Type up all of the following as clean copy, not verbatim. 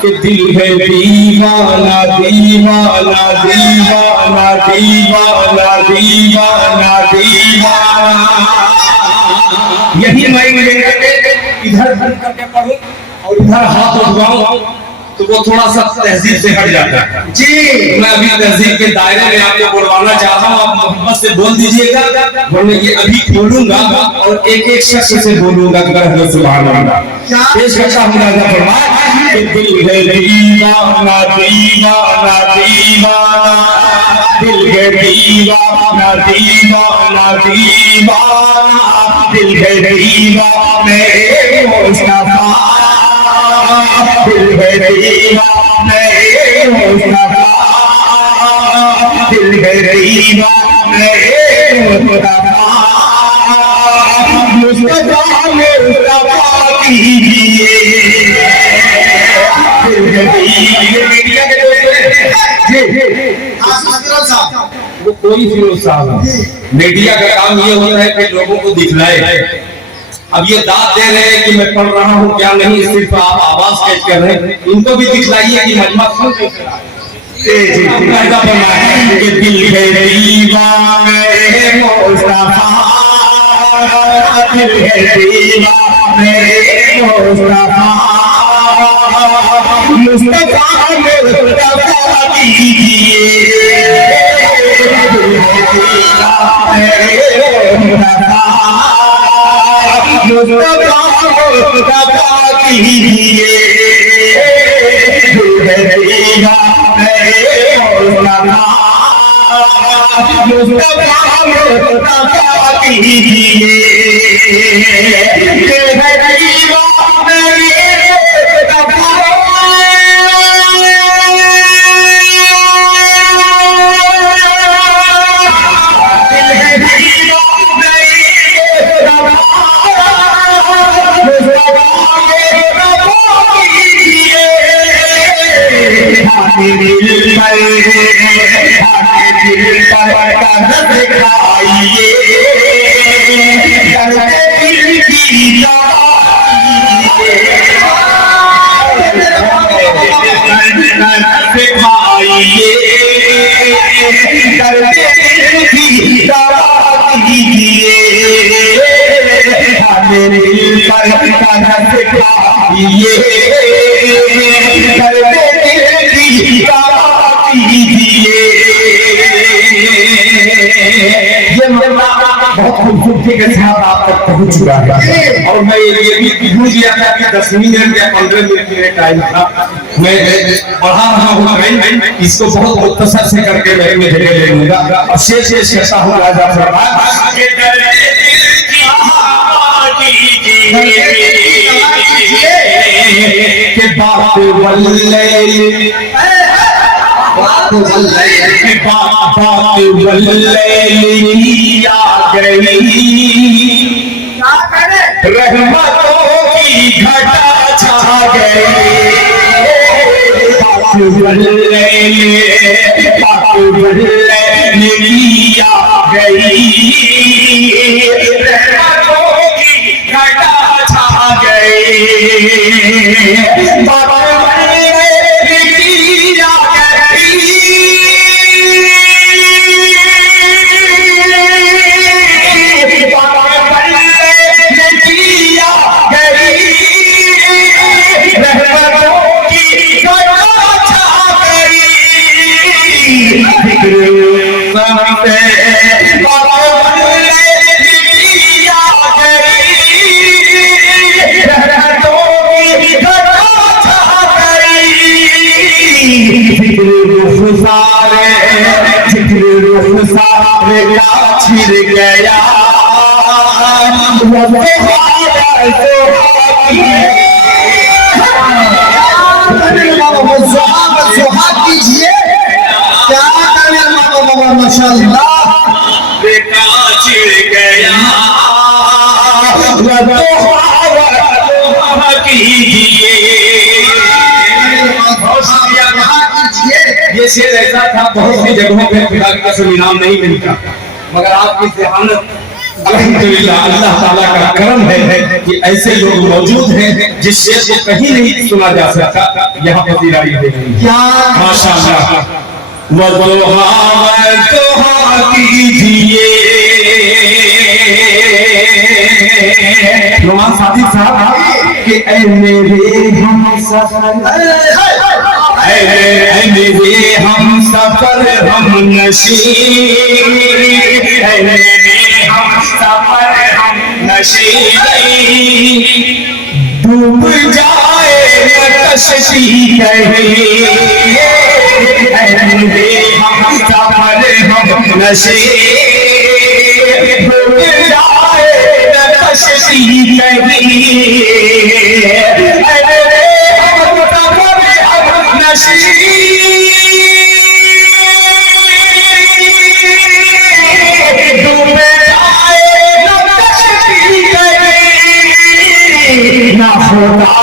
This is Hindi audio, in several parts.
कि दिल है दीवाना दीवाना दीवाना दीवाना दीवाना दीवाना। यही मैं इधर करके पढ़ूं और इधर हाथ उठाऊं तो वो थोड़ा सा तहजीब से हट जाता है जी। मैं अभी तहजीब के दायरे में आपको बोलवाना चाहता हूँ, आप मोहब्बत से बोल दीजिएगा, वरना ये अभी बोलूंगा और एक एक शख्स से बोलूंगा। सुभान अल्लाह। पेश करता हूँ राजा फरमाया कि दिल है दीवाना दीवाना दीवाना, दिल है दीवाना दीवाना दीवाना, दिल है दीवाना मुस्तफा, दिल है दीवाना मुस्तफा, दिल है दीवाना मुस्तफा, मुस्तफा मुस्तफा कीजिए। दिल है दीवाना वो कोई फिरोज साहब, मीडिया का काम ये होता है कि लोगों को दिखलाए। अब ये दाद दे रहे हैं कि मैं पढ़ रहा हूँ क्या नहीं, सिर्फ आप आवाज कैच कर रहे हैं, इनको भी दिखलाइए कि मजमा सुन कि दिल है दीवाना मुस्तफा, दिल है दीवाना मुस्तफा, मुस्तफा मुस्तफा कीजिए। मुस्तफा मुस्तफा कीजिए। मुस्तफा मुस्तफा कीजिए। बहुत खूबसूरती के साथ आप तक पहुंच चुका है और मैं ये भी भूल गया था कि 10 मिनट या 15 मिनट में टाइम था। मैं पढ़ा रहा हूँ, इसको बहुत मुख्तसर से करके मैं ले लूंगा और शेष कहता हूँ राजा फरमाया के बात वल्ले बात वल्ले आ गई, रहमतों की घटा छा गई। बात वल्ले आ गई, रहमतों की घटा छा गई। छिड़ गया कीजिए क्या माशाअल्लाह छिड़ गया ये शेर ऐसा था, बहुत सी जगहों पे खुदा की कसम इनाम नहीं मिलता, मगर आपकी ज़हानत अल्हम्दुलिल्लाह अल्लाह ताला का करम है कि ऐसे लोग मौजूद हैं जिस शेर को कहीं नहीं सुना जा सकता, यहाँ पजीराई है माशाअल्लाह। वदुहा कीजिए नुमान सादिक साहब कि ऐ मेरे हम सफर, ऐ मेरे हम सफर हम नशी, ऐ मेरे हम सफर हम नशी, डूब जाए न कश्ती कहीं, ऐ मेरे हम सफर हम नशी, डूब जाए न कश्ती कहीं, ऐ मेरे हम सफर हम नशी, डूब जाए न कश्ती कहीं, ना खुदा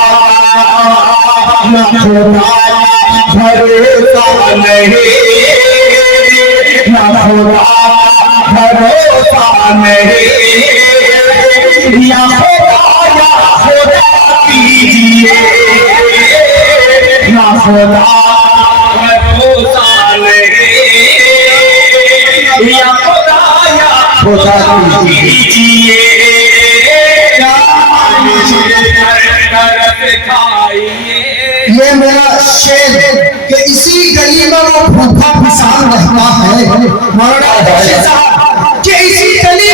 भरोसा नहीं, ना खुदा भरोसा नहीं, या खुदा कीजिए, ना खुदा भरोसा नहीं, या खुदा कीजिए, ये मेरा शेर कि इसी गली में वो भूखा किसान रहता है, मौलाना कि इसी गली